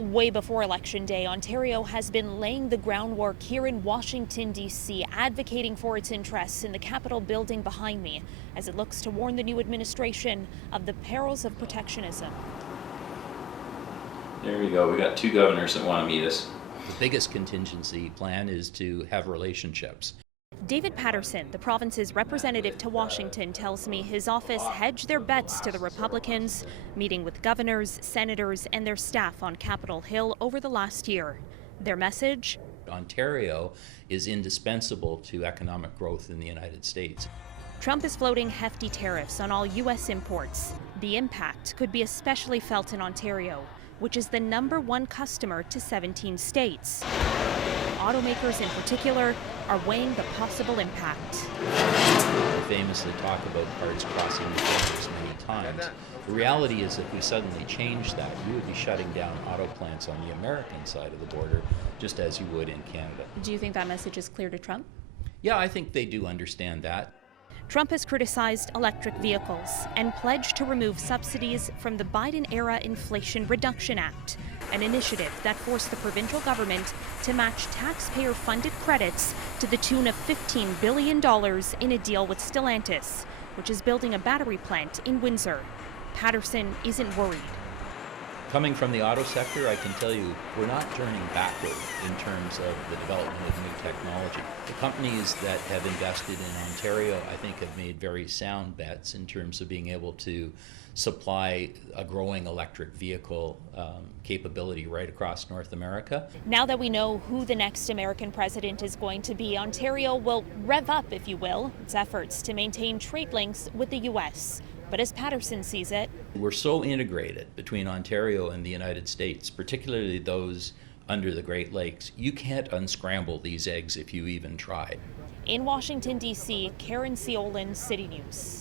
Way before Election Day, Ontario has been laying the groundwork here in Washington, D.C., advocating for its interests in the Capitol building behind me, as it looks to warn the new administration of the perils of protectionism. There we go. We got two governors that want to meet us. The biggest contingency plan is to have relationships. David Patterson, the province's representative to Washington, tells me his office hedged their bets to the Republicans, meeting with governors, senators, and their staff on Capitol Hill over the last year. Their message? Ontario is indispensable to economic growth in the United States. Trump is floating hefty tariffs on all U.S. imports. The impact could be especially felt in Ontario, which is the #1 customer to 17 states. Automakers in particular are weighing the possible impact. We famously talk about cars crossing the borders many times. The reality is if we suddenly change that, we would be shutting down auto plants on the American side of the border, just as you would in Canada. Do you think that message is clear to Trump? Yeah, I think they do understand that. Trump has criticized electric vehicles and pledged to remove subsidies from the Biden-era Inflation Reduction Act, an initiative that forced the provincial government to match taxpayer-funded credits to the tune of $15 billion in a deal with Stellantis, which is building a battery plant in Windsor. Patterson isn't worried. Coming from the auto sector, I can tell you we're not turning backward in terms of the development of new technology. The companies that have invested in Ontario, I think, have made very sound bets in terms of being able to supply a growing electric vehicle capability right across North America. Now that we know who the next American president is going to be, Ontario will rev up, if you will, its efforts to maintain trade links with the U.S. But as Patterson sees it, we're so integrated between Ontario and the United States, particularly those under the Great Lakes. You can't unscramble these eggs if you even try. In Washington, D.C., Caryn Ceolin, City News.